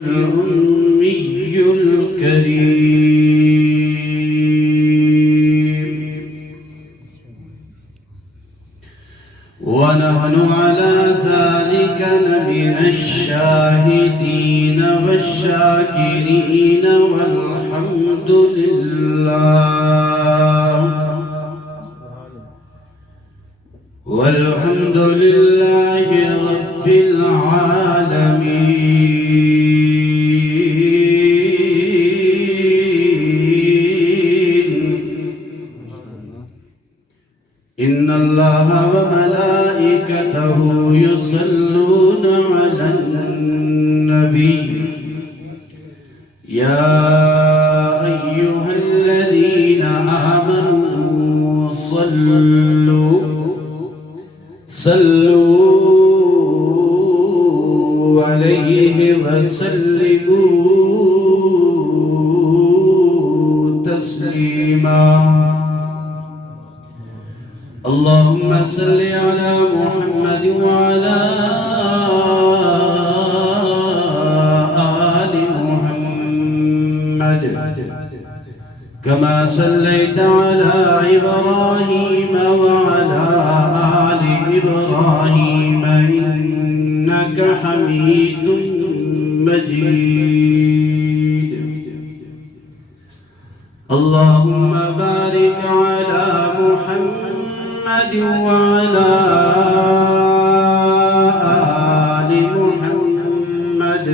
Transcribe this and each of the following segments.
الأمي الكريم ونحن على ذلك لمن الشاهدين والشاكرين والحمد لله رب العالمين إن الله وملائكته يصلون على النبي يا أيها الذين آمنوا صلوا عليه وسلموا تسليما اللهم صل على محمد وعلى آل محمد كما صليت على إبراهيم وعلى آل إبراهيم إنك حميد مجيد اللهم بارك على محمد وعلى آل محمد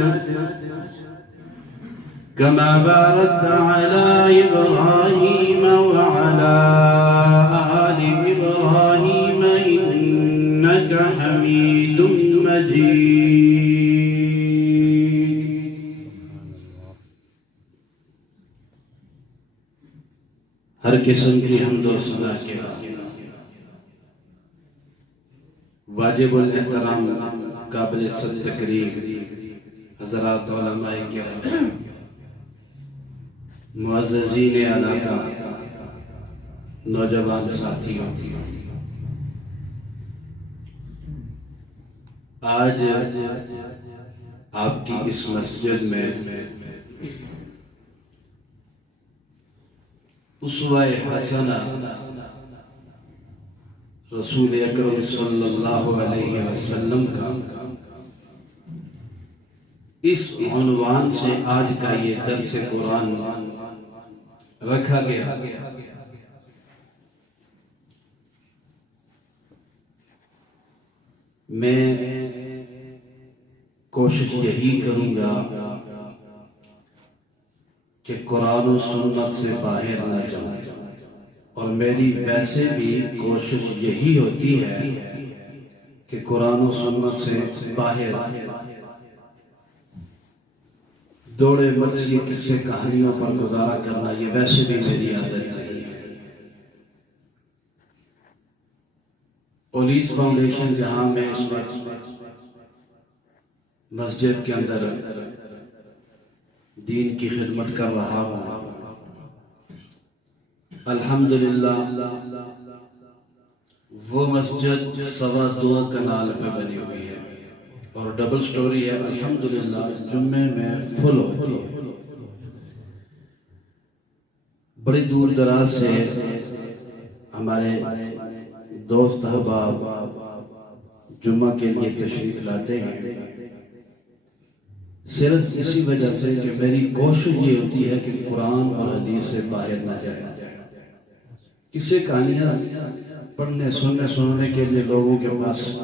كما باركت على إبراهيم وعلى آل إبراهيم إنك حميد مجيد ہر قسم کی حمد و ثنا کے بعد واجب الاحترام قابل صد تکریم حضرات علماء کرام معززین علاقہ نوجوان ساتھیوں آج آپ کی اس مسجد میں اسوہ حسنہ رسول اکرم صلی اللہ علیہ وسلم کا اس عنوان سے آج کا یہ درس قرآن رکھا گیا میں کوشش یہی کروں گا کہ قرآن و سنت سے باہر نہ جاؤں اور میری ویسے بھی کوشش یہی ہوتی ہے کہ قرآن و سنت سے باہر دوڑے مرثیے قصے کہانیوں پر گزارا کرنا یہ ویسے بھی میری عادت نہیں ہے پولیس فاؤنڈیشن جہاں میں اس وقت مسجد کے اندر دین کی خدمت کر رہا ہوں الحمدللہ وہ مسجد 2.25 کنال پہ بنی ہوئی ہے اور ڈبل سٹوری ہے الحمدللہ جمعے میں فل ہوتی ہے بڑی دور دراز سے ہمارے دوست احباب جمعہ کے لیے تشریف لاتے ہیں صرف اسی وجہ سے کہ میری کوشش یہ ہوتی ہے کہ قرآن اور حدیث سے باہر نہ جائے کسی کہانیاں پڑھنے سننے کے لیے لوگوں کے پاس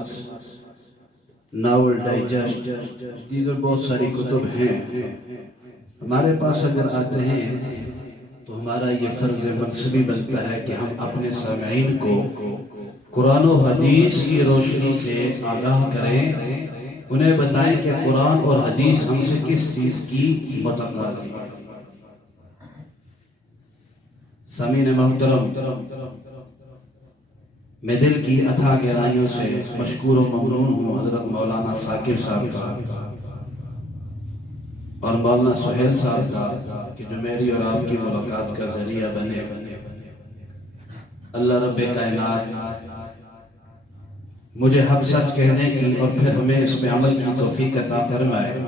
ناول ڈائجسٹ دیگر بہت ساری کتب ہیں ہمارے پاس اگر آتے ہیں تو ہمارا یہ فرض منصبی بنتا ہے کہ ہم اپنے سامعین کو قرآن و حدیث کی روشنی سے آگاہ کریں انہیں بتائیں کہ قرآن اور حدیث ہم سے کس چیز کی متقاضی ہے سامعین محترم میں دل کی اتھا گہرائیوں سے مشکور و ممنون ہوں حضرت مولانا ثاقب صاحب کا اور مولانا سہیل صاحب کا کہ جو میری اور آپ کی ملاقات کا ذریعہ بنے اللہ رب کائنات مجھے حق سچ کہنے کی اور پھر ہمیں اس میں عمل کی توفیق عطا فرمائے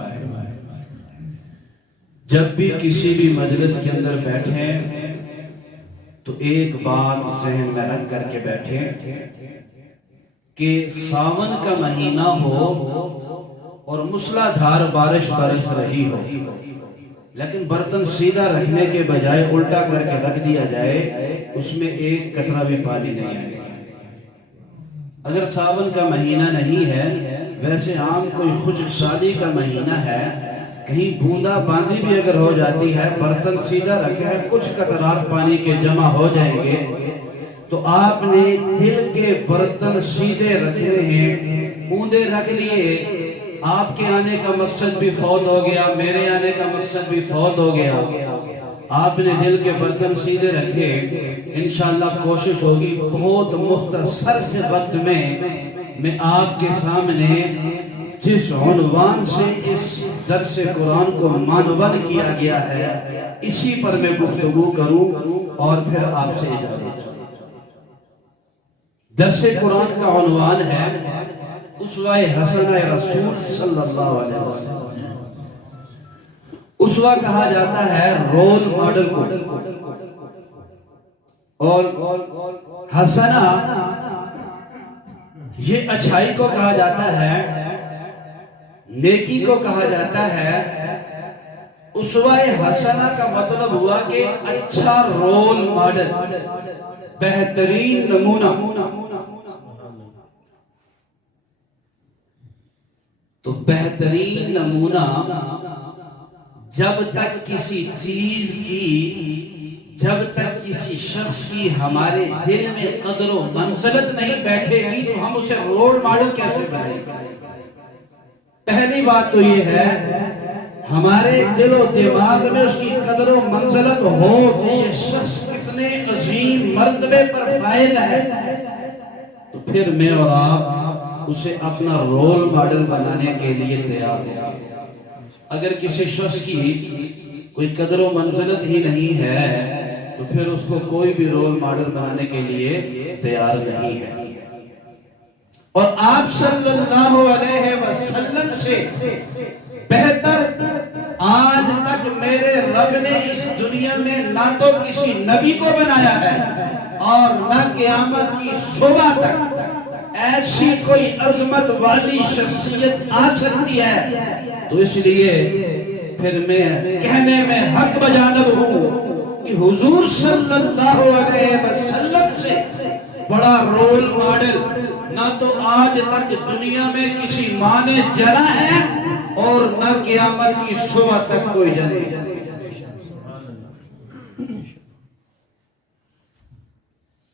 جب بھی کسی بھی مجلس کے اندر بیٹھیں تو ایک بات ذہن میں رکھ کر کے بیٹھیں کہ ساون کا مہینہ ہو اور موسلا دھار بارش برس رہی ہو، لیکن برتن سیدھا رکھنے کے بجائے الٹا کر کے رکھ دیا جائے، اس میں ایک قطرہ بھی پانی نہیں آئے گا۔ اگر ساون کا مہینہ نہیں ہے، ویسے عام کوئی خشک سالی کا مہینہ ہے، کہیں بوندا باندی بھی اگر ہو جاتی ہے، برتن سیدھا رکھے ہے، کچھ قطرات پانی کے جمع ہو جائیں گے، تو آپ نے دل کے برتن سیدھے رکھنے ہیں، بوندے رکھ لیے، آپ کے آنے کا مقصد بھی فوت ہو گیا، میرے آنے کا مقصد بھی فوت ہو گیا۔ آپ نے دل کے برتن سیدھے رکھے، انشاءاللہ کوشش ہوگی بہت مختصر سے وقت میں آپ کے سامنے جس عنوان سے اس درس قرآن کو معنون کیا گیا ہے، اسی پر میں گفتگو کروں اور پھر آپ سے اجازت۔ درس قرآن کا عنوان ہے اسوہ حسنہ رسول صلی اللہ علیہ وسلم۔ اسوہ کہا جاتا ہے رول ماڈل کو، اور حسنہ یہ اچھائی کو کہا جاتا ہے، نیکی کو کہا جاتا ہے۔ اسوہ حسنہ کا مطلب ہوا کہ اچھا رول ماڈل، بہترین نمونہ۔ تو بہترین نمونہ جب تک کسی چیز کی، جب تک کسی شخص کی ہمارے دل میں قدر و منزلت نہیں بیٹھے گی تو ہم اسے رول ماڈل کیسے بنائیں گے؟ پہلی بات تو یہ ہے ہمارے دل و دماغ میں اس کی قدر و منزلت ہو کہ یہ شخص کتنے عظیم مرتبے پر فائز ہے، تو پھر میں اور آپ اسے اپنا رول ماڈل بنانے کے لیے تیار ہیں۔ اگر کسی شخص کی کوئی قدر و منزلت ہی نہیں ہے تو پھر اس کو کوئی بھی رول ماڈل بنانے کے لیے تیار نہیں ہے۔ اور آپ صلی اللہ علیہ وسلم سے بہتر آج تک میرے رب نے اس دنیا میں نہ تو کسی نبی کو بنایا ہے اور نہ قیامت کی صبح تک ایسی کوئی عظمت والی شخصیت آ سکتی ہے۔ تو اس لیے پھر میں کہنے میں حق بجانب ہوں کہ حضور صلی اللہ علیہ وسلم سے بڑا رول ماڈل نہ تو آج تک دنیا میں کسی ماں نے جنا ہے اور نہ قیامت کی صبح تک کوئی جنے۔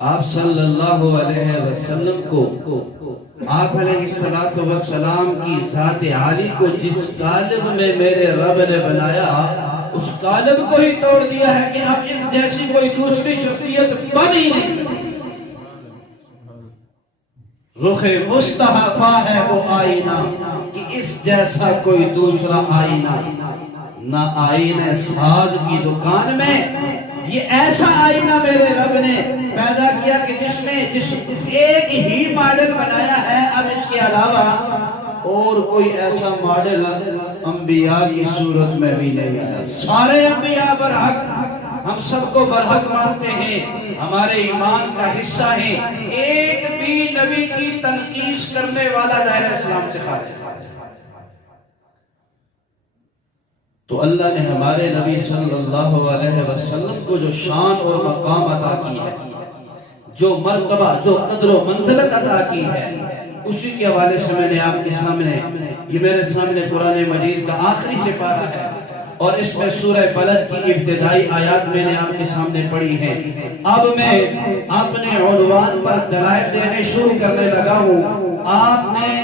آپ صلی اللہ علیہ وسلم کو، آپ علیہ السلام کی ذات عالی کو جس قالب میں میرے رب نے بنایا، اس قالب کو ہی توڑ دیا ہے کہ اب اس جیسی کوئی دوسری شخصیت بن ہی نہیں سکتی۔ رخ مصطفیٰ ہے وہ آئینہ کہ اس جیسا کوئی دوسرا آئینہ نہ آئینہ ساز کی دکان میں۔ یہ ایسا آئینہ میرے رب نے پیدا کیا کہ جس ایک ہی ماڈل بنایا ہے، اب اس کے علاوہ اور کوئی ایسا ماڈل انبیاء کی صورت میں بھی نہیں آیا۔ سارے انبیاء برحق، ہم سب کو برحق مانتے ہیں، ہمارے ایمان کا حصہ ہیں، ایک بھی نبی کی تنقیص کرنے والا دائرہ اسلام سے خارج ہے۔ تو اللہ نے ہمارے نبی صلی اللہ علیہ وسلم کو جو شان اور مقام عطا کی ہے، جو مرتبہ، جو قدر و منزلت عطا کی ہے، اسی کے حوالے سے میں نے آپ کے سامنے، یہ میرے سامنے قرآن مجید کا آخری سپارہ ہے اور اس میں سورہ بلد کی ابتدائی آیات میں نے آپ کے سامنے پڑھی ہیں۔ اب میں اپنے عنوان پر دلائل دینے شروع کرنے لگا ہوں۔ آپ نے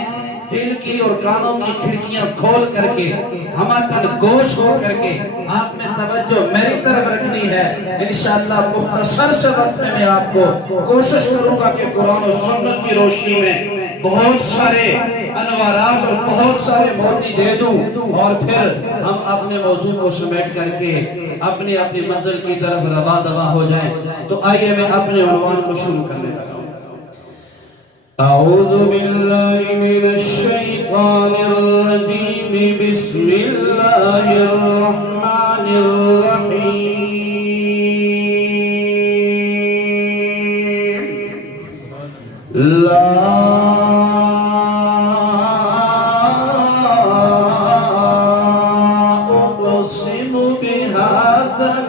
دل کی اور کانوں کی کھڑکیاں کھول کر کے، ہماتن گوش ہو کر کے آپ نے توجہ میری طرف رکھنی ہے۔ انشاءاللہ مختصر سے وقت میں آپ کو کوشش کروں گا کہ قرآن و سنت کی روشنی میں بہت سارے انوارات اور بہت سارے موتی دے دوں اور پھر ہم اپنے موضوع کو سمیٹ کر کے اپنی منزل کی طرف روا دوا ہو جائیں۔ تو آئیے میں اپنے عنوان کو شروع کرنے لگا۔ اعوذ باللہ من الشیطان الرجیم، بسم اللہ الرحمن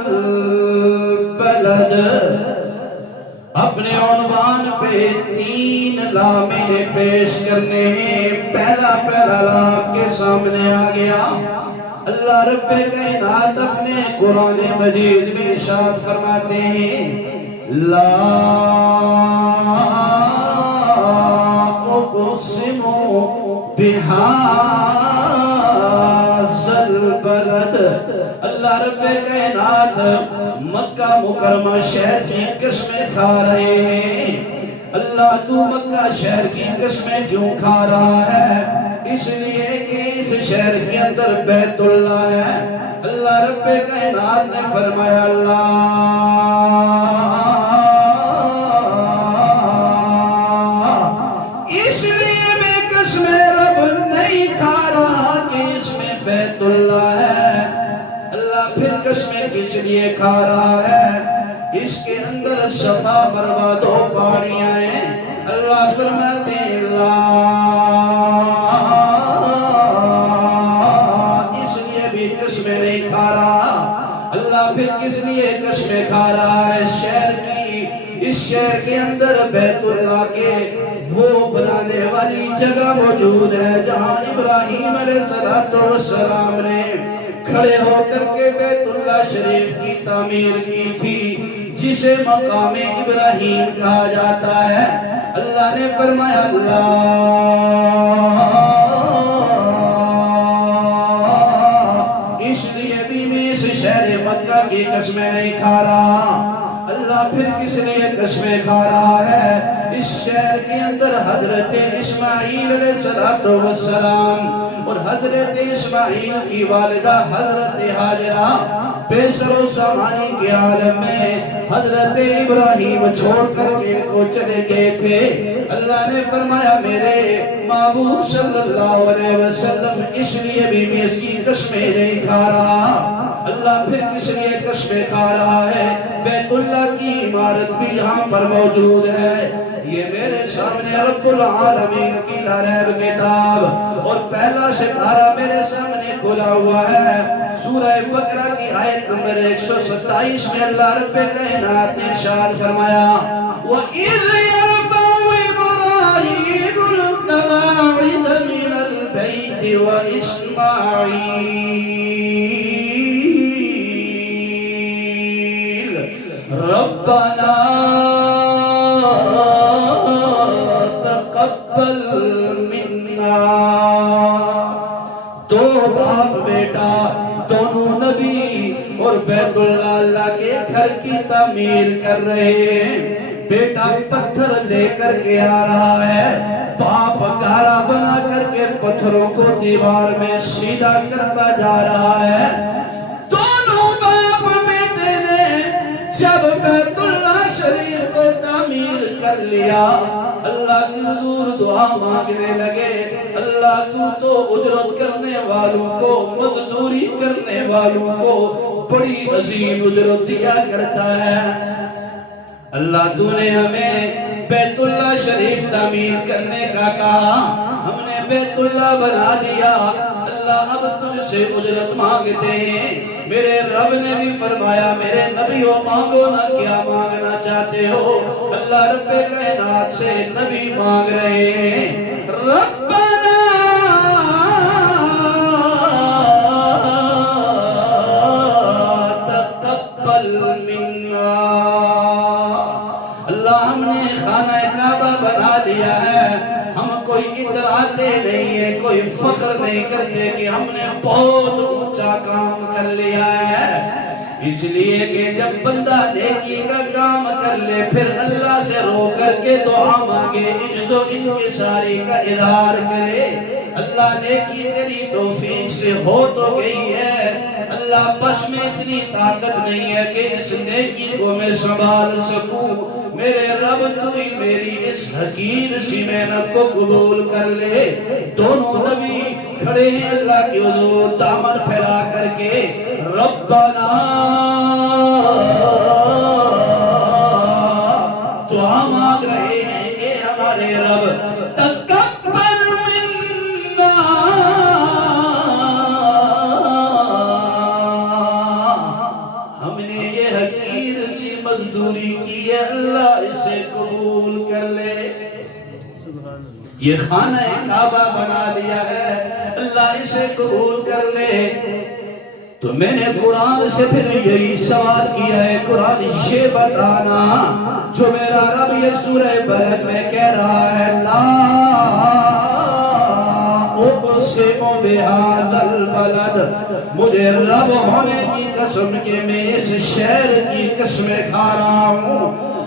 البلد اپنے عنوان پہ 3 لامے پیش کرنے ہیں. پہلا لام کے سامنے آ گیا. اللہ رب کائنات اپنے قرآن مجید میں ارشاد فرماتے ہیں لا اقسم بہذا البلد. اللہ رب کائنات مکہ مکرمہ شہر کی قسمیں کھا رہے ہیں. اللہ تو مکہ شہر کی قسمیں کیوں کھا رہا ہے؟ اس لیے کہ اس شہر کے اندر بیت اللہ ہے. اللہ رب کائنات نے فرمایا اللہ اس لیے میں قسم رب نہیں کھا رہا کہ اس میں بیت اللہ ہے. اللہ پھر قسمیں کس لیے کھا رہا ہے؟ اس کے اندر صفا مروا 2 پہاڑیاں ہیں. اللہ فرماتے ہیں اللہ اس لیے بھی قسمیں نہیں کھا رہا. اللہ پھر کس لیے قسمیں کھا رہا ہے؟ شہر کی اس شہر کے اندر بیت اللہ کے وہ بنانے والی جگہ موجود ہے جہاں ابراہیم علیہ السلام نے کھڑے ہو کر کے بیت اللہ شریف کی تعمیر کی تھی جسے مقام ابراہیم کہا جاتا ہے. اللہ نے فرمایا اللہ اس لیے بھی میں اس شہر مکہ کی قسمیں نہیں کھا رہا. اللہ پھر کس لیے قسمیں کھا رہا ہے؟ اس شہر کے اندر حضرت اسماعیل علیہ السلام اور حضرت اسماعیل کی والدہ حضرت ہاجرہ بے سر و سامانی کے عالم میں حضرت ابراہیم چھوڑ کر کے ان کو چلے گئے تھے. اللہ نے فرمایا میرے محبوب صلی اللہ علیہ وسلم اس لیے بھی میں اس کی قسمیں نہیں کھا رہا. اللہ پھر کس لیے قسمیں کھا رہا ہے؟ بیت اللہ کی عمارت بھی یہاں پر موجود ہے. یہ میرے سامنے رب العالمین کی لا ریب کتاب اور پہلا سپارہ میرے سامنے کھلا ہوا ہے. سورہ بقرہ کی آیت نمبر 127 میں اللہ رب کائنات نے ارشاد فرمایا وَإِذْ يَرْفَعُ إِبْرَاهِيمُ الْقَوَاعِدَ مِنَ الْبَيْتِ وَإِسْمَاعِيلُ رَبَّنَا تَقَبَّلْ مِنَّا. 2 باپ بیٹا دونوں نبی اور بیت اللہ کے گھر کی تعمیر کر رہے ہیں. بیٹا پتھر لے کر کے آ رہا ہے. باپ گارا بنا کر کے پتھروں کو دیوار میں سیدھا کرتا جا رہا ہے. دونوں باپ بیٹے نے جب بیت اللہ شریف کو تعمیر کر لیا اللہ کی حضور دعا مانگنے لگے اللہ تو اجرت کرنے والوں کو مزدوری کرنے والوں کو بڑی عظیم اجرت دیا کرتا ہے. اللہ تو نے ہمیں بیت اللہ شریف تعمیر کرنے کا کہا ہم نے بیت اللہ بنا دیا. اللہ اب تجھ سے اجرت مانگتے ہیں. میرے رب نے بھی فرمایا میرے نبیوں مانگو نہ کیا مانگنا چاہتے ہو. اللہ رب کائنات سے نبی مانگ رہے ہیں ربنا تقبل منا. اللہ ہم نے خانہ کعبہ بنا لیا ہے. ہم کوئی اتراتے نہیں ہے کوئی فخر نہیں کرتے کہ ہم نے بہت اونچا کام کر لیا ہے. اس لیے کہ جب بندہ نیکی کا کام کر لے پھر اللہ سے رو کر کے دعا مانگے عجز و انکساری کا اظہار کرے اللہ نیکی تیری توفیق سے ہو تو گئی ہے. اللہ بس میں اتنی طاقت نہیں ہے کہ اس نیکی کو میں سنبھال سکوں. میرے رب تو ہی میری اس حقیر سی محنت کو قبول کر لے. دونوں نبی کھڑے ہیں اللہ کی حضور دامن پھیلا کر کے ربنا دعا مانگ رہے ہیں اے ہمارے رب تقبل منا. یہ خانہ کعبہ بنا لیا ہے، اللہ اسے قبول کر لے۔ تو میں نے قرآن سے پھر یہی سوال کیا ہے، قرآن یہ بتانا جو میرا رب یہ سورہ بلد میں کہہ رہا ہے، لا اقسم بہذا البلد، مجھے رب ہونے کی قسم کہ میں اس شہر کی قسمیں کھا رہا ہوں۔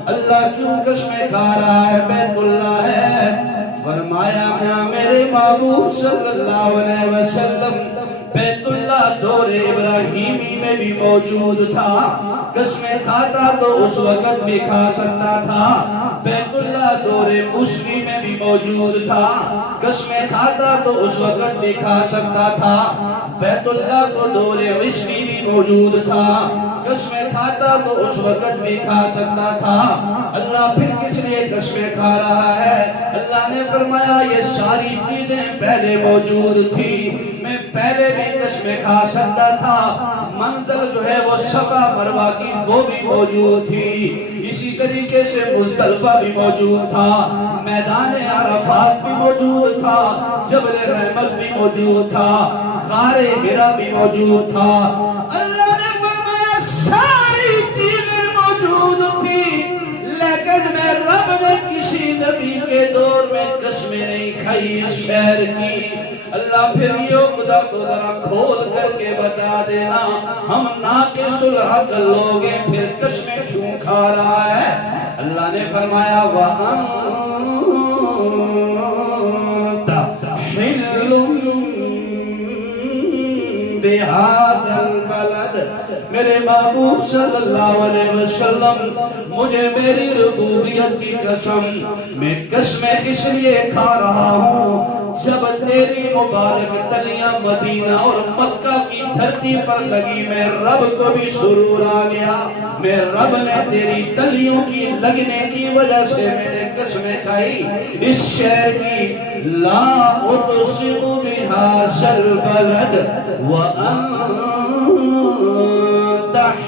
اللہ کیوں قسمیں کھا رہا ہے؟ بیت اللہ ہے۔ فرمایا میرے محبوب صلی اللہ علیہ وسلم بیت اللہ دور ابراہیمی میں بھی موجود تھا، قسمیں کھاتا تو اس وقت بھی کھا سکتا تھا۔ بیت اللہ دور موسوی میں بھی موجود تھا، قسمیں کھاتا تو اس وقت بھی کھا سکتا تھا۔ بیت اللہ تو دور عیسوی بھی موجود تھا، قسمیں کھاتا تو اس وقت بھی کھا سکتا تھا۔ اللہ پھر کس لیے قسمیں کھا رہا ہے؟ اللہ نے فرمایا یہ ساری چیزیں پہلے موجود تھی، میں پہلے بھی قسمیں کھا سکتا تھا۔ منزل جو ہے وہ صفا مروہ کی وہ بھی موجود تھی، اسی طریقے سے مزدلفہ بھی موجود تھا، میدان عرفات بھی موجود تھا، جبل رحمت بھی موجود تھا، غار حرا بھی موجود تھا۔ اللہ نے فرمایا ساری چیزیں موجود تھی، لیکن میں رب نے کسی نبی کے دور میں قسمیں نہیں کھائی اس شہر کی۔ اللہ پھر یہ عقدہ تو ذرا کھول کر کے بتا دینا، ہم ناقص العقل لوگ ہیں، پھر قسمیں کیوں کھا رہا ہے؟ اللہ نے فرمایا وَأَنْتَ حِلٌّ بِهَذَا الْبَلَدِ، میرے محبوب صلی اللہ علیہ وسلم مجھے میری ربوبیت کی قسم، میں قسمیں اس لیے کھا رہا ہوں جب تیری مبارک تلیاں مدینہ اور مکہ کی دھرتی پر لگی، میں رب کو بھی سرور آ گیا، میں رب نے تیری تلیوں کی لگنے کی وجہ سے میں نے قسمیں کھائی اس شہر کی۔ لا اقسم بہذا البلد وانت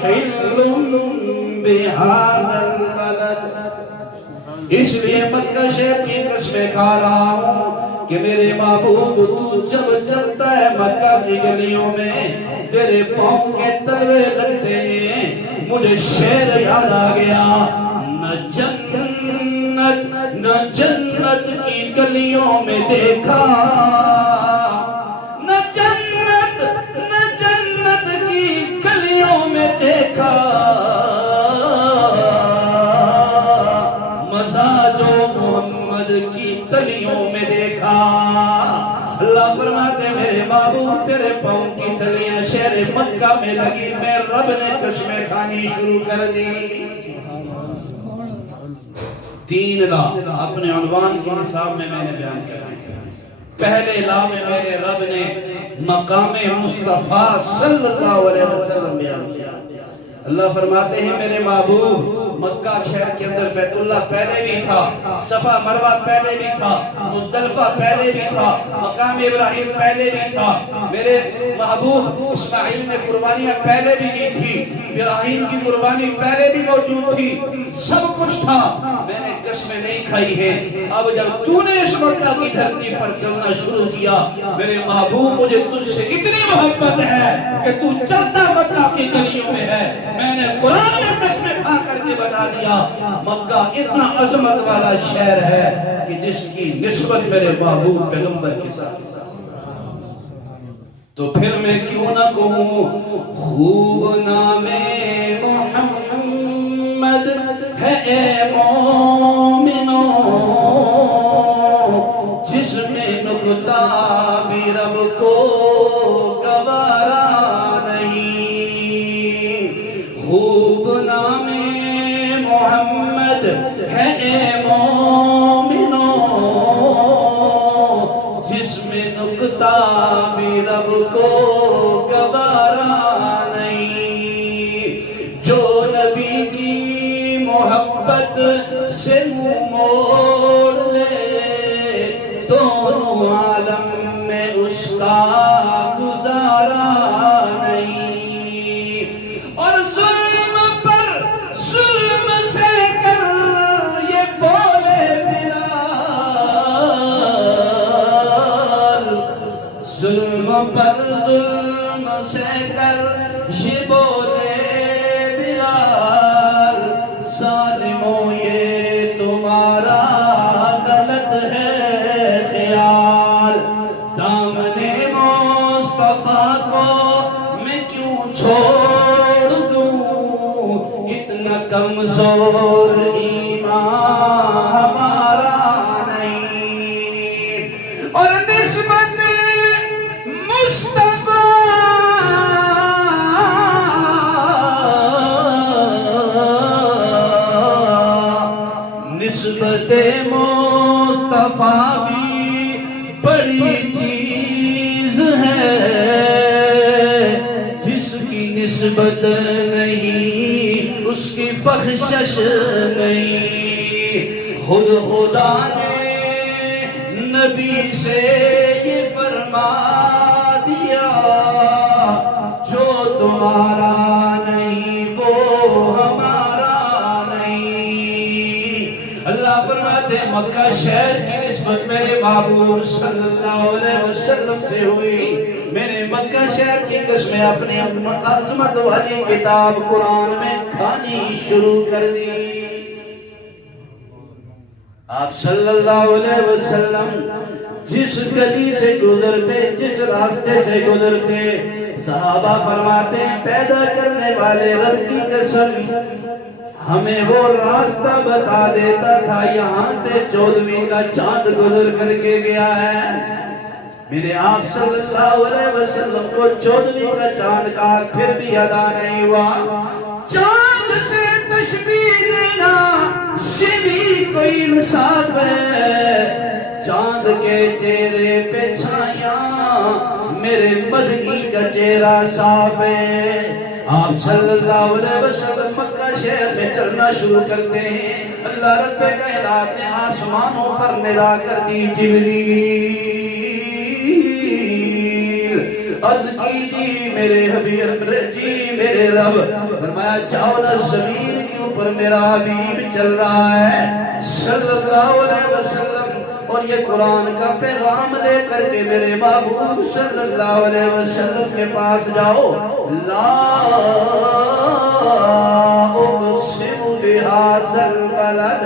حل بہذا البلد، اس لیے مکہ شہر کی قسمیں کھا رہا ہوں کہ میرے محبوب تو جب چلتا ہے مکہ کی گلیوں میں تیرے پاؤں کے تلوے لگتے ہیں، مجھے شعر یاد آ گیا، نہ جنت کی گلیوں میں دیکھا، نہ جنت کی گلیوں میں دیکھا، مزاجو محمد کی تلیوں میں دیکھا۔ اللہ فرماتے میرے محبوب تیرے پاؤں کی تلیاں شہر مکہ میں لگی، میں رب نے قسمیں کھانی شروع کر دی۔ 3 لا اپنے عنوان کے حساب میں نے بیان کر دیا۔ پہلے لا میں میرے رب نے مقام مصطفیٰ صلی اللہ علیہ وسلم بیان کیا۔ اللہ فرماتے ہیں میرے محبوب مکہ شہر کے اندر بیت اللہ پہلے بھی تھا، صفا مروہ پہلے بھی تھا، مزدلفہ پہلے بھی تھا، مقام ابراہیم پہلے بھی تھا، میرے محبوب اسماعیل نے قربانیاں پہلے بھی دی تھی، ابراہیم کی قربانی پہلے بھی موجود تھی، سب کچھ تھا، میں نے قسمیں نہیں کھائی ہیں۔ اب جب تو نے اس مکہ کی دھرتی پر چلنا شروع کیا میرے محبوب مجھے تجھ سے اتنی محبت ہے کہ تو چلتا مکہ کی گلیوں میں ہے، میں نے قرآن میں قسمیں کھا کر کے بتا دیا مکہ اتنا عظمت والا شہر ہے کہ جس کی نسبت میرے محبوب پیغمبر کے ساتھ۔ تو پھر میں کیوں نہ کہوں خوب نام محمد ہے اے مومنو، جس میں نکتہ بھی رب کو گوارا نہیں۔ خوب نام محمد ہے اے مومنو، جس میں نکتہ بھی رب کو گوارا نہیں۔ جو نبی کی محبت سے منہ موڑ لے دونوں عالم میں اس کا گزارا نہیں۔ اور ظلم پر ظلم سے کر یہ کر یہ بولے بلال ظالموں یہ تمہارا غلط ہے خیال، دامن مصطفیٰ کو میں کیوں چھوڑ دوں، اتنا کمزور ایمان ہمارا نہیں، اور نسبت مصطفیٰ نسبت مصطفیٰ بھی بڑی چیز ہے، جس کی نسبت نہیں اس کی بخشش نہیں، خود خدا نے نبی سے یہ فرما دیا، جو تمہارا نہیں وہ ہمارا نہیں۔ اللہ فرماتے ہیں مکہ شہر کی نسبت میرے محبوب صلی اللہ علیہ وسلم سے ہوئی، میں نے مکہ شہر کی قسمیں اپنے عظمت والی کتاب قرآن میں کھانی شروع کر دی۔ آپ صلی اللہ علیہ وسلم جس گلی سے گزرتے، جس راستے سے گزرتے، صحابہ فرماتے ہیں پیدا کرنے والے رب کی قسم ہمیں وہ راستہ بتا دیتا تھا، یہاں سے 14ویں کا چاند گزر کر کے گیا ہے۔ میرے آپ صلی اللہ علیہ وسلم کو 14ویں کا چاند کا پھر بھی ادا نہیں ہوا۔ چاند سے تشبیہ دینا یہ بھی کوئی انصاف ہے، چاند کے چہرے پہ چھایاں میرے مدنی کا چہرہ صاف ہے۔ آپ صلی اللہ علیہ وسلم مکہ شہر میں چلنا شروع کرتے ہیں، اللہ رب کائنات نے آسمانوں پر ندا کر دی، جبریل عرض کی جی میرے حبیب جی میرے رب، فرمایا جاؤ نا زمین کے اوپر میرا حبیب چل رہا ہے صلی اللہ علیہ وسلم، اور یہ قرآن کا پیغام لے کر کے میرے محبوب صلی اللہ علیہ وسلم کے پاس جاؤ۔ لا اقسم بهذا البلد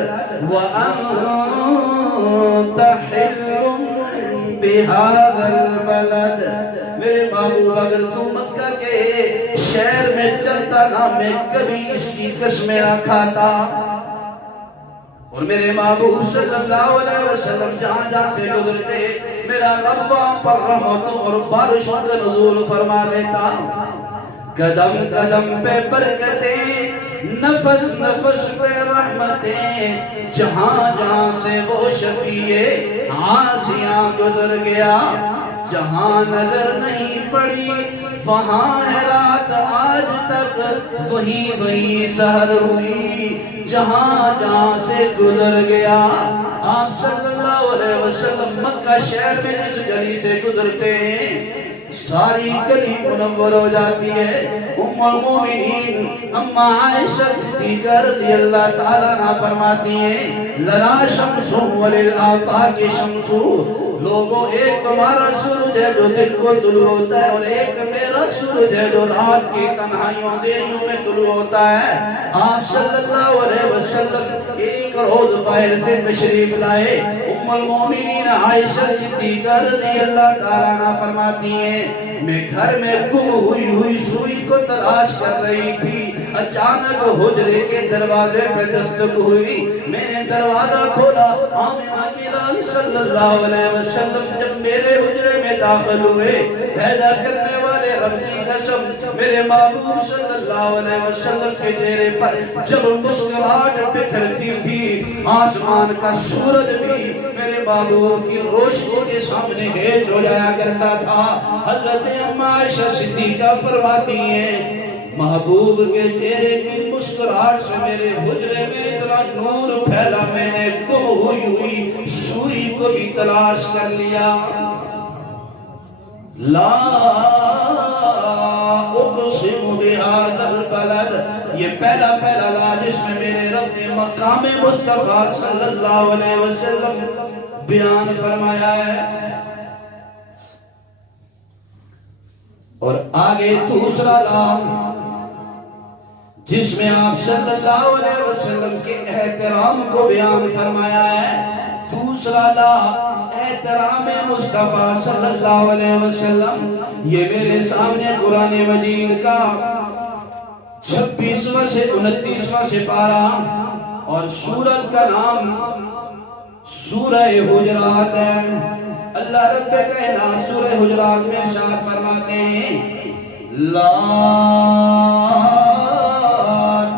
وانت حل بهذا البلد، میرے محبوب اگر تو مکہ کے شہر میں چلتا نہ میں کبھی اس کی قسمیں نہ کھاتا، اور میرے محبوب صلی اللہ علیہ وسلم جہاں جہاں سے گزرتے میرا رب وہاں پر رحمتوں اور بارشوں کا نزول فرما دیتا، قدم قدم پہ برکتیں، نفس نفس پہ رحمتیں، جہاں جہاں سے وہ شفیع عاصیاں گزر گیا، جہاں نظر نہیں پڑی وہاں ہے رات آج تک، وہی وہی سحر ہوئی، جہاں جہاں سے گزر گیا۔ آپ صلی اللہ علیہ وسلم مکہ شہر میں جس گلی سے گزرتے ہیں ساری گلی منور ہو جاتی ہے۔ ام المومنین اما عائشہ صدیقہ رضی اللہ تعالیٰ عنہ فرماتی ہیں لنا شمس وللآفاق شمس، لوگوں ایک تمہارا سورج ہے جو دن کو طلوع ہوتا ہے، اور ایک میرا سورج ہے جو رات کی تنہائیوں دیریوں میں طلوع ہوتا ہے۔ آپ صلی اللہ علیہ وسلم ایک روز باہر سے تشریف لائے، ام المومنین عائشہ صدیقہ رضی اللہ تعالیٰ عنہ فرماتی ہیں میں گھر میں گم ہوئی سوئی کو تلاش کر رہی تھی، اچانک حجرے کے دروازے پہ دستک ہوئی، میں نے دروازہ کھولا، آمنہ کی لال صلی اللہ علیہ وسلم جب میرے حجرے میں داخل ہوئے، پیدا کرنے والے رب کی قسم میرے محبوب صلی اللہ علیہ وسلم کے چہرے پر جب مسکراہٹ بکھرتی تھی، آسمان کا سورج بھی میرے محبوب کی روشنی کے سامنے ہیج ہو جایا کرتا تھا۔ حضرت اما عائشہ صدیقہ فرماتی ہیں محبوب کے چہرے کی مسکراہٹ سے میرے حجرے میں اتنا نور پھیلا، میں نے گم ہوئی سوئی کو بھی تلاش کر لیا۔ لا اقسم بهذا البلد، یہ پہلا لا جس میں میرے رب نے مقام مصطفیٰ صلی اللہ علیہ وسلم بیان فرمایا ہے۔ اور آگے دوسرا لا جس میں آپ صلی اللہ علیہ وسلم کے احترام کو بیان فرمایا ہے، دوسرا لا احترام مصطفیٰ صلی اللہ علیہ وسلم. یہ میرے سامنے قرآن مجید کا 26واں سے 29واں سپارہ اور سورت کا نام سورہ حجرات ہے. اللہ رب کائنات سورہ حجرات میں ارشاد فرماتے ہیں لا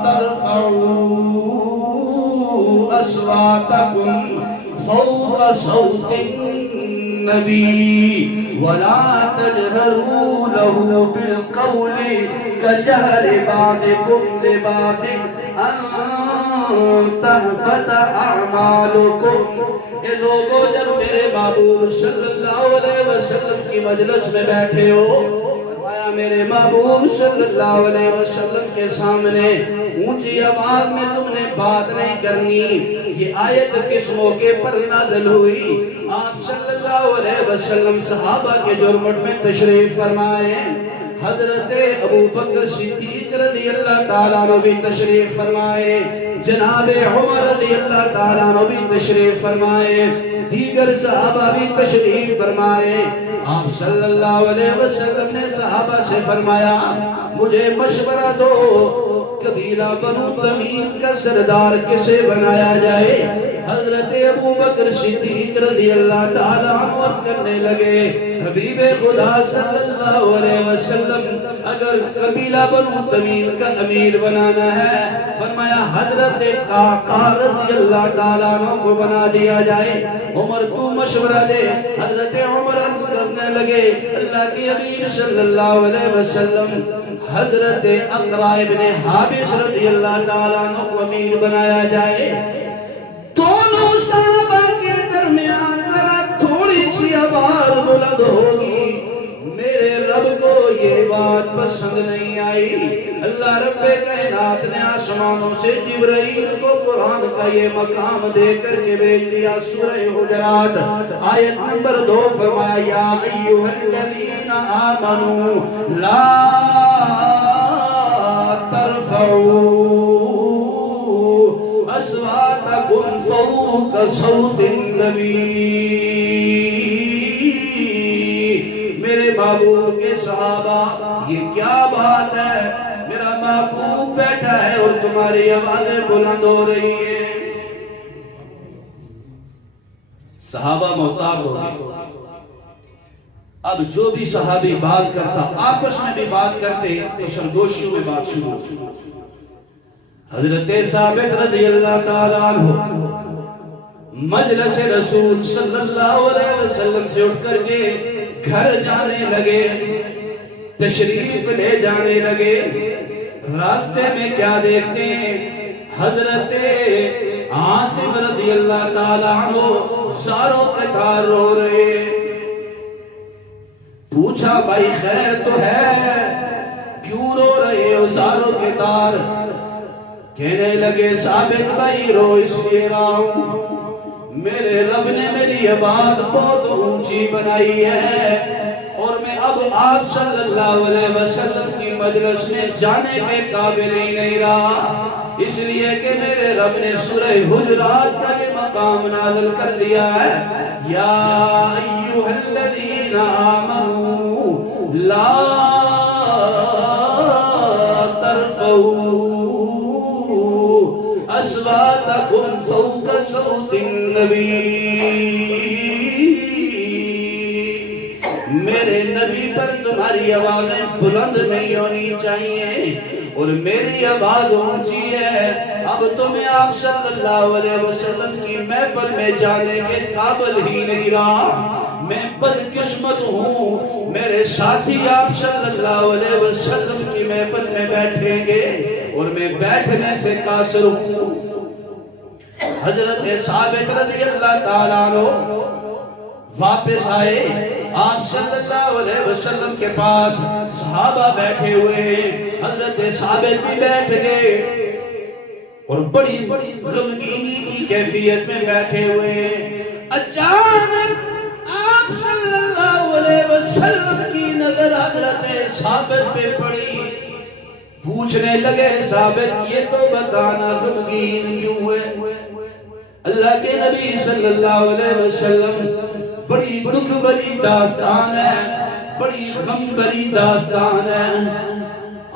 ترفعوا اصواتکم فوق صوت النبی ولا تجهروا له بالقول كجهر بعضكم لبعض ان تهبط اعمالكم. اے لوگوں جب میرے محبوب صلی اللہ علیہ وسلم کی مجلس میں بیٹھے ہو، فرمایا میرے محبوب صلی اللہ علیہ وسلم کے سامنے اونچی آواز میں تم نے بات نہیں کرنی. یہ آیت کس موقع پر نازل ہوئی؟ آپ صلی اللہ علیہ وسلم صحابہ کے جرمٹ میں تشریف فرمائے. حضرت ابو بکر صدیق رضی اللہ تعالیٰ عنہ بھی تشریف فرمائے، جناب عمر رضی اللہ تعالیٰ عنہ بھی تشریف فرمائے، دیگر صحابہ بھی تشریف فرمائے. آپ صلی اللہ علیہ وسلم نے صحابہ سے فرمایا مجھے مشورہ دو قبیلہ بنو تمیم کا سردار کسے بنایا جائے؟ حضرت ابو بکر صدیق رضی اللہ تعالیٰ عنہ کرنے لگے حبیب خدا صلی اللہ علیہ وسلم اگر قبیلہ بنو تمیم کا امیر بنانا ہے، فرمایا حضرت قعقاع رضی اللہ تعالیٰ عنہ کو بنا دیا جائے. عمر تو مشورہ دے. حضرت عمر عرض کرنے لگے اللہ کی حبیب صلی اللہ علیہ وسلم حضرت اقرع ابن حابس رضی اللہ تعالیٰ عنہ کو امیر بنایا جائے. دونوں صحابہ کے درمیان ذرا تھوڑی سی آواز بلند ہوگی. میرے رب کو یہ بات پسند نہیں آئی. اللہ رب کائنات نے آسمانوں سے جبرائیل کو قرآن کا یہ مقام دے کر کے بھیج دیا. سورہ حجرات آیت نمبر 2 فرمایا یا ایھا الذین آمنوا لا ترفعوا اصواتکم فوق صوت النبی. میرے محبوب کے صحابہ یہ کیا بات ہے؟ میرا محبوب بیٹھا ہے اور تمہاری آوازیں بلند ہو رہی ہیں. صحابہ محتاط ہو گئے. اب جو بھی صحابی بات کرتا آپس میں بھی بات کرتے تو سرگوشیوں میں بات شروع ہوتی. حضرت ثابت رضی اللہ تعالیٰ عنہ مجلس رسول صلی اللہ علیہ وسلم سے اٹھ کر کے گھر جانے لگے، تشریف لے جانے لگے. راستے میں کیا دیکھتے ہیں؟ حضرت عاصم رضی اللہ تعالیٰ عنہ زاروں قطار رو رہے. پوچھا بھائی خیر تو ہے، کیوں رو رہے ہو زاروں قطار؟ کہنے لگے ثابت بھائی رو اس لیے رہا ہوں میرے رب نے میری عبادت بہت اونچی بنائی ہے اور میں اب آپ صلی اللہ علیہ وسلم کی مجلس میں جانے کے قابل ہی نہیں رہا، اس لیے کہ میرے رب نے سورہ حجرات کا یہ مقام نازل کر دیا ہے یا ایھا الذین آمنوا لا ترفعوا اصواتکم فوق صوت النبی. میرے نبی پر تمہاری آوازیں بلند نہیں ہونی چاہیے اور میری آواز اونچی ہے. اب تو میں آپ صلی اللہ علیہ وسلم کی محفل میں جانے کے قابل ہی نہیں رہا. میں بدقسمت ہوں، میرے ساتھی آپ صلی اللہ علیہ وسلم کی محفل میں بیٹھیں گے اور میں بیٹھنے سے قاصر ہوں. حضرت ثابت رضی اللہ تعالیٰ عنہ واپس آئے آپ صلی اللہ علیہ وسلم کے پاس. صحابہ بیٹھے ہوئے ہیں، حضرت ثابت بھی بیٹھ گئے اور بڑی غمگینی کی کیفیت میں بیٹھے ہوئے ہیں. اچانک آپ صلی اللہ علیہ وسلم کی نظر حضرت ثابت پہ پڑی، پوچھنے لگے ثابت یہ تو بتانا غمگین کیوں ہے؟ اللہ کے نبی صلی اللہ علیہ وسلم بڑی دکھ بری داستان ہے، بڑی غم بری داستان ہے۔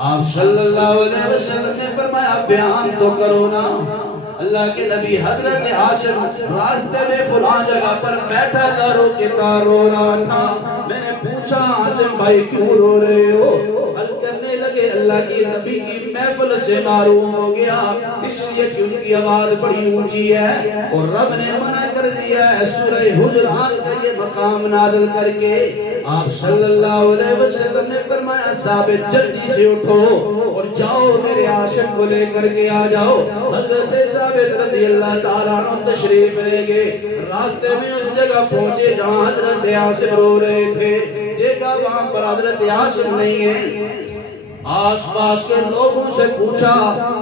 آپ صلی اللہ علیہ وسلم نے فرمایا بیان تو کرو نا۔ اللہ کے نبی حضرت عاصم راستے میں فلاں جگہ پر بیٹھا تھا، رو کے رو رہا تھا۔ میں نے پوچھا عاصم بھائی کیوں رو رہے ہو؟ حل کرنے لگے اللہ کی نبی کی محفل سے معروم ہو گیا، اس لیے کہ ان کی آواز بڑی اونچی ہے اور رب نے منع کر دیا ہے سورہ حجرات کا یہ مقام نازل کر کے۔ آپ صلی اللہ علیہ وسلم نے فرمایا ثابت جلدی سے اٹھو اور جاؤ میرے عاشق کو لے کر کے آ جاؤ۔ حضرت ثابت رضی اللہ تعالیٰ عنہ تشریف لے گئے، راستے میں اس جگہ پہنچے جہاں حضرت عاصم رو رہے تھے، دیکھا وہاں پر حضرت عاصم نہیں ہے۔ آس پاس کے لوگوں سے پوچھا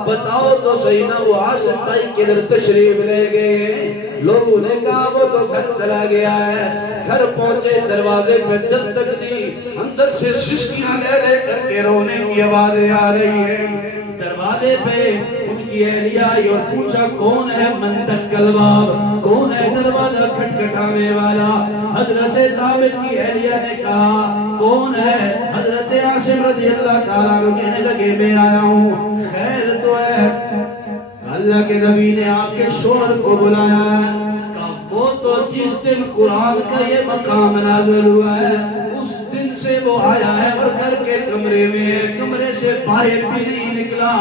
بتاؤ تو صحیح نا وہ عاصم بھائی کدھر تشریف لے گئے؟ لوگوں نے کہا وہ تو گھر چلا گیا ہے۔ گھر پہنچے دروازے پہ دستک دی، اندر سے سسکیاں لے لے کر کے رونے کی آوازیں آ رہی ہیں۔ دروازے پہ ان کی اہلیہ آئی اور پوچھا کون ہے منطق الباب، کون ہے دروازہ کھٹکھٹانے والا؟ حضرت ثابت کی اہلیہ نے کہا کون ہے؟ حضرت عاصم رضی اللہ تعالیٰ عنہ کہنے لگے میں آیا ہوں، خیر تو ہے؟ اللہ کے نبی نے آپ کے شوہر کو بلایا ہے، کہا وہ تو جس دن قرآن کا یہ مقام نازل ہوا ہے اس دن سے وہ آیا ہے اور گھر کے کمرے میں، کمرے سے باہر بھی نہیں نکلا،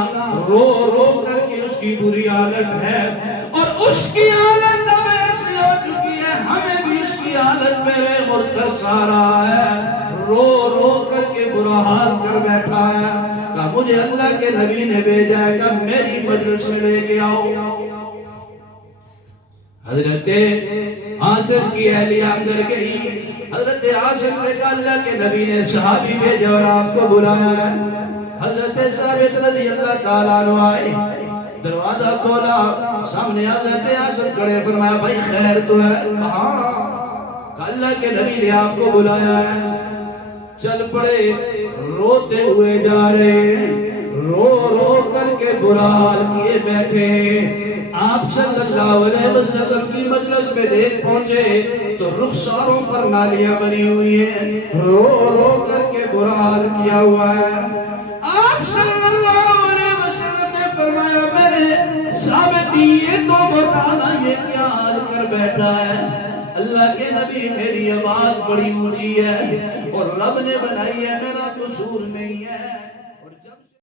رو رو کر کے اس کی بری حالت ہے اور اس کی حالت اب ایسی ہو چکی ہے ہمیں بھی اس کی حالت پہ رحم اور ترس آ رہا ہے، رو رو کر کے برا حال کر بیٹھا ہے۔ کہا مجھے اللہ کے نبی نے بھیجا ہے کہ میری مجلس میں لے کے آؤ۔ حضرت عاصم کی اہلیہ اندر گئی، حضرت عاصم سے کہا اللہ کے نبی نے صحابی بھیجا اور آپ کو بلایا ہے۔ حضرت ثابت رضی اللہ تعالیٰ عنہ آئے، دروازہ کھولا، سامنے حضرت عاصم کھڑے، فرمایا بھائی خیر تو ہے؟ کہا اللہ کے نبی نے آپ کو بلایا ہے۔ چل پڑے، روتے ہوئے جا رہے، رو رو کر کے برا حال کیے بیٹھے۔ آپ صلی اللہ علیہ وسلم کی مجلس میں دیکھ پہنچے تو رخساروں پر نالیاں بنی ہوئی ہیں، رو رو کر کے برا حال کیا ہوا ہے۔ آپ صلی اللہ علیہ وسلم نے فرمایا میرے ثابت یہ تو بتانا یہ کیا حال کر بیٹھا ہے؟ اللہ کے نبی میری آواز بڑی اونچی ہے اور رب نے بنائی ہے، میرا قصور نہیں ہے۔